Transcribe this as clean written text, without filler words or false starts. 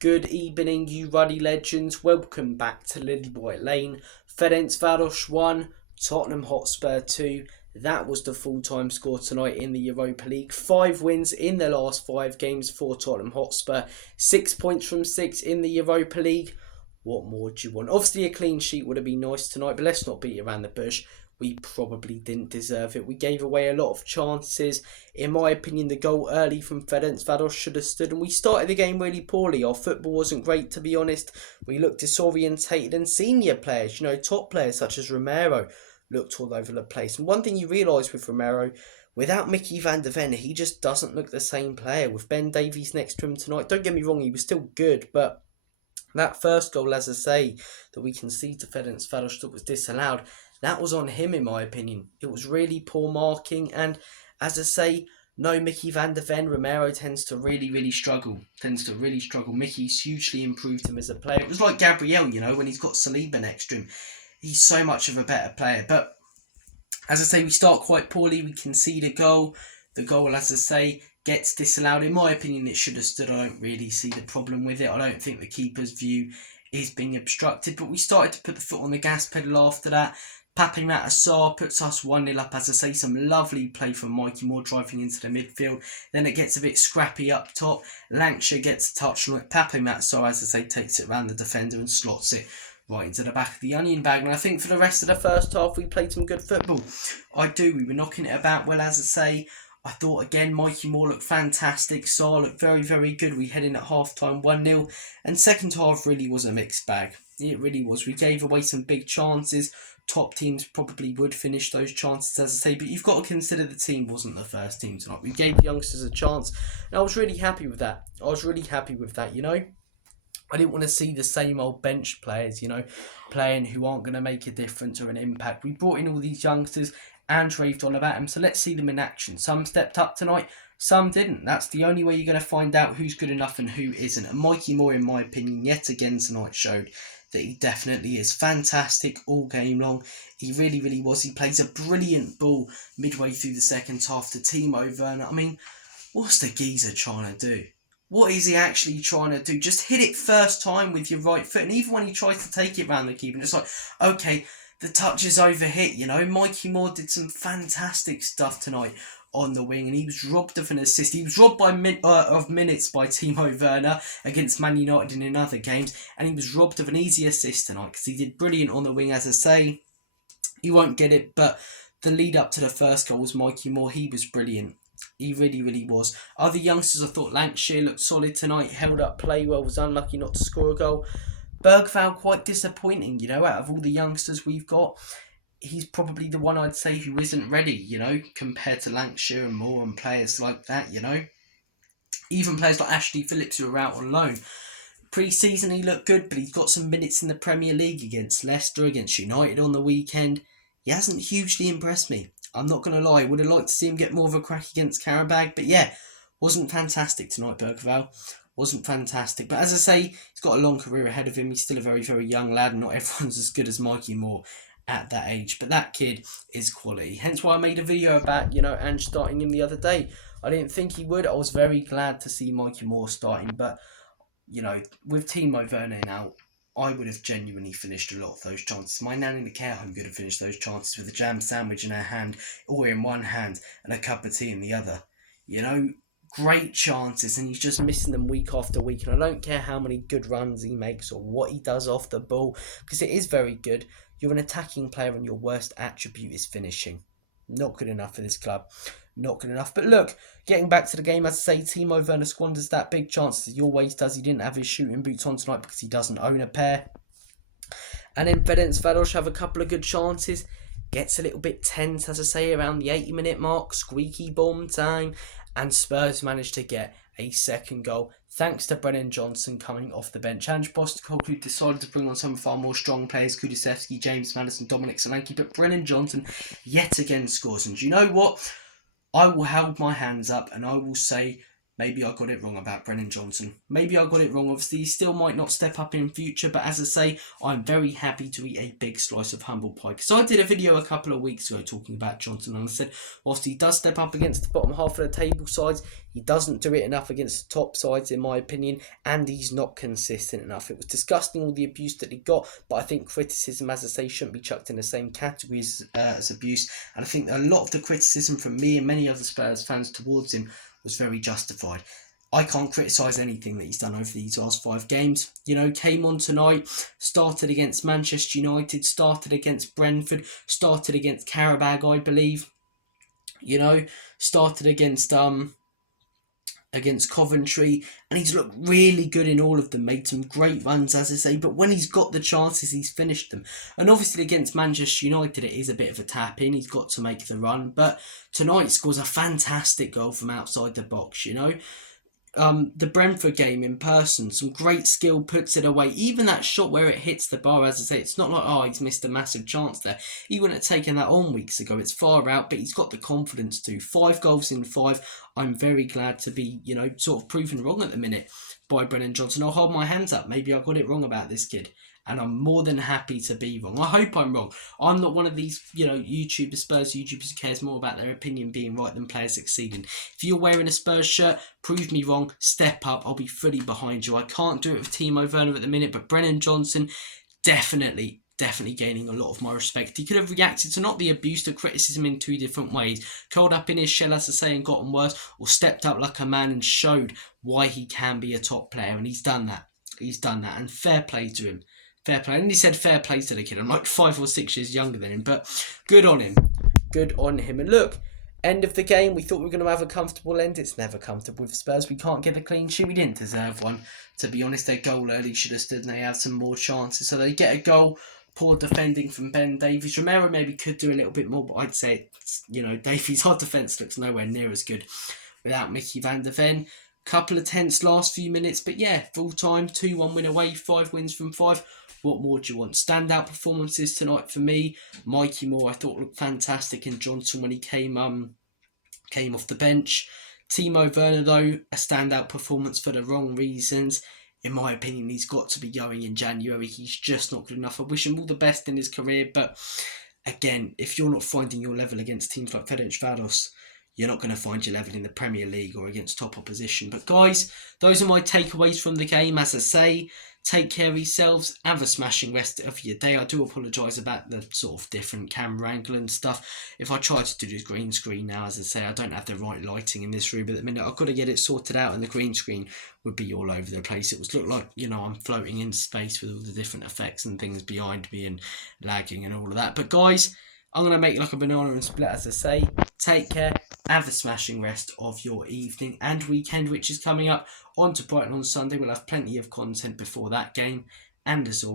Good evening, you ruddy legends. Welcome back to Lilywhite Lane. Ferencváros 1, Tottenham Hotspur 2. That was the full-time score tonight in the Europa League. 5 wins in the last 5 games for Tottenham Hotspur. 6 points from 6 in the Europa League. What more do you want? Obviously, a clean sheet would have been nice tonight, but let's not beat around the bush. We probably didn't deserve it. We gave away a lot of chances. In my opinion, the goal early from Ferencváros should have stood, and we started the game really poorly. Our football wasn't great, to be honest. We looked disorientated, and senior players, top players such as Romero, looked all over the place. And one thing you realise with Romero, without Mickey van der Ven, he just doesn't look the same player. With Ben Davies next to him tonight, don't get me wrong, he was still good, but that first goal, as I say, that we conceded to Ferencváros that was disallowed, that was on him, in my opinion. It was really poor marking, and as I say, no Mickey van der Ven. Romero tends to really struggle. Mickey's hugely improved him as a player. It was like Gabriel, when he's got Saliba next to him. He's so much of a better player. But as I say, we start quite poorly. We concede a goal. The goal, as I say, gets disallowed. In my opinion, it should have stood. I don't really see the problem with it. I don't think the keeper's view is being obstructed. But we started to put the foot on the gas pedal after that. Pape Matar puts us 1-0 up. As I say, some lovely play from Mikey Moore driving into the midfield. Then it gets a bit scrappy up top. Lancashire gets a touch on it. Pape Matar, as I say, takes it around the defender and slots it right into the back of the onion bag. And I think for the rest of the first half, we played some good football. We were knocking it about well, as I say. I thought, again, Mikey Moore looked fantastic. Sarr looked very good. We head in at half-time 1-0. And second half really was a mixed bag. It really was. We gave away some big chances. Top teams probably would finish those chances, as I say. But you've got to consider the team wasn't the first team tonight. We gave the youngsters a chance. And I was really happy with that. I didn't want to see the same old bench players, playing who aren't going to make a difference or an impact. We brought in all these youngsters and raved on about them, so let's see them in action. Some stepped up tonight, some didn't. That's the only way you're going to find out who's good enough and who isn't. And Mikey Moore, in my opinion, yet again tonight showed that he definitely is fantastic all game long. He really was. He plays a brilliant ball midway through the second half to Timo Werner. I mean, what's the geezer trying to do? What is he actually trying to do? Just hit it first time with your right foot. And even when he tries to take it round the keeper, it's like, okay, the touch is overhit, Mikey Moore did some fantastic stuff tonight on the wing, and he was robbed of an assist. He was robbed of minutes by Timo Werner against Man United and in other games, and he was robbed of an easy assist tonight because he did brilliant on the wing, as I say. He won't get it, but the lead up to the first goal was Mikey Moore. He was brilliant. He really was. Other youngsters, I thought Lancashire looked solid tonight, held up play well, was unlucky not to score a goal. Bergvall, quite disappointing, out of all the youngsters we've got, he's probably the one I'd say who isn't ready, compared to Lancashire and Moore and players like that, Even players like Ashley Phillips who are out on loan. Pre-season he looked good, but he's got some minutes in the Premier League against Leicester, against United on the weekend. He hasn't hugely impressed me. I'm not going to lie, would have liked to see him get more of a crack against Karabag, but yeah, wasn't fantastic tonight, Bergvall. Wasn't fantastic. But as I say, he's got a long career ahead of him. He's still a very young lad, and not everyone's as good as Mikey Moore at that age. But that kid is quality. Hence why I made a video about, Ange starting him the other day. I didn't think he would. I was very glad to see Mikey Moore starting. But, with Timo Werner now, I would have genuinely finished a lot of those chances. My nan in the care home could have finished those chances with a jam sandwich in her hand, or in one hand, and a cup of tea in the other. Great chances, and he's just missing them week after week. And I don't care how many good runs he makes or what he does off the ball, because it is very good. You're an attacking player and your worst attribute is finishing. Not good enough for this club. Not good enough. But look, getting back to the game, as I say, Timo Werner squanders that big chance as he always does. He didn't have his shooting boots on tonight because he doesn't own a pair. And then Ferencváros have a couple of good chances. Gets a little bit tense, as I say, around the 80-minute mark. Squeaky bomb time. And Spurs managed to get a second goal thanks to Brennan Johnson coming off the bench. Ange Postecoglou decided to bring on some far more strong players, Kulusevski, James Maddison, Dominic Solanke, but Brennan Johnson yet again scores. And do you know what? I will hold my hands up and I will say maybe I got it wrong about Brennan Johnson. Maybe I got it wrong. Obviously, he still might not step up in future, but as I say, I'm very happy to eat a big slice of humble pie. So I did a video a couple of weeks ago talking about Johnson, and I said, whilst he does step up against the bottom half of the table sides, he doesn't do it enough against the top sides, in my opinion, and he's not consistent enough. It was disgusting, all the abuse that he got, but I think criticism, as I say, shouldn't be chucked in the same category as abuse, and I think a lot of the criticism from me and many other Spurs fans towards him was very justified. I can't criticise anything that he's done over these last 5 games. You know, came on tonight, started against Manchester United, started against Brentford, started against Karabag, I believe. You know, started against Coventry, and he's looked really good in all of them, made some great runs, as I say, but when he's got the chances, he's finished them. And obviously against Manchester United, it is a bit of a tap-in, he's got to make the run, but tonight he scores a fantastic goal from outside the box, you know. The Brentford game in person, some great skill, puts it away. Even that shot where it hits the bar, as I say, it's not like, oh, he's missed a massive chance there. He wouldn't have taken that on weeks ago. It's far out, but he's got the confidence to. 5 goals in 5. I'm very glad to be, you know, sort of proven wrong at the minute by Brennan Johnson. I'll hold my hands up. Maybe I got it wrong about this kid, and I'm more than happy to be wrong. I hope I'm wrong. I'm not one of these, you know, Spurs YouTubers who cares more about their opinion being right than players succeeding. If you're wearing a Spurs shirt, prove me wrong, step up, I'll be fully behind you. I can't do it with Timo Werner at the minute, but Brennan Johnson, definitely gaining a lot of my respect. He could have reacted to not the abuse, to criticism in 2 different ways. Curled up in his shell, as I say, and gotten worse, or stepped up like a man and showed why he can be a top player, and he's done that. And fair play to him. Fair play. And he said fair play to the kid. I'm like 5 or 6 years younger than him, but good on him. Good on him. And look, end of the game, we thought we were going to have a comfortable end. It's never comfortable with Spurs. We can't get a clean sheet. We didn't deserve one. To be honest, their goal early should have stood and they had some more chances. So they get a goal. Poor defending from Ben Davies. Romero maybe could do a little bit more, but I'd say, you know, Davies' our defence looks nowhere near as good without Mickey van der Ven. Couple of tense last few minutes, but yeah, full time, 2-1 win away, 5 wins from 5. What more do you want? Standout performances tonight for me. Mikey Moore, I thought, looked fantastic, and Johnson when he came off the bench. Timo Werner, though, a standout performance for the wrong reasons. In my opinion, he's got to be going in January. He's just not good enough. I wish him all the best in his career, but again, if you're not finding your level against teams like Ferencváros, you're not going to find your level in the Premier League or against top opposition. But guys, those are my takeaways from the game. As I say, take care of yourselves. Have a smashing rest of your day. I do apologise about the sort of different camera angle and stuff. If I try to do this green screen now, as I say, I don't have the right lighting in this room at the minute. I've got to get it sorted out, and the green screen would be all over the place. It would look like, you know, I'm floating in space with all the different effects and things behind me and lagging and all of that. But guys, I'm going to make like a banana and split, as I say. Take care. Have a smashing rest of your evening and weekend, which is coming up. On to Brighton on Sunday. We'll have plenty of content before that game. And as always,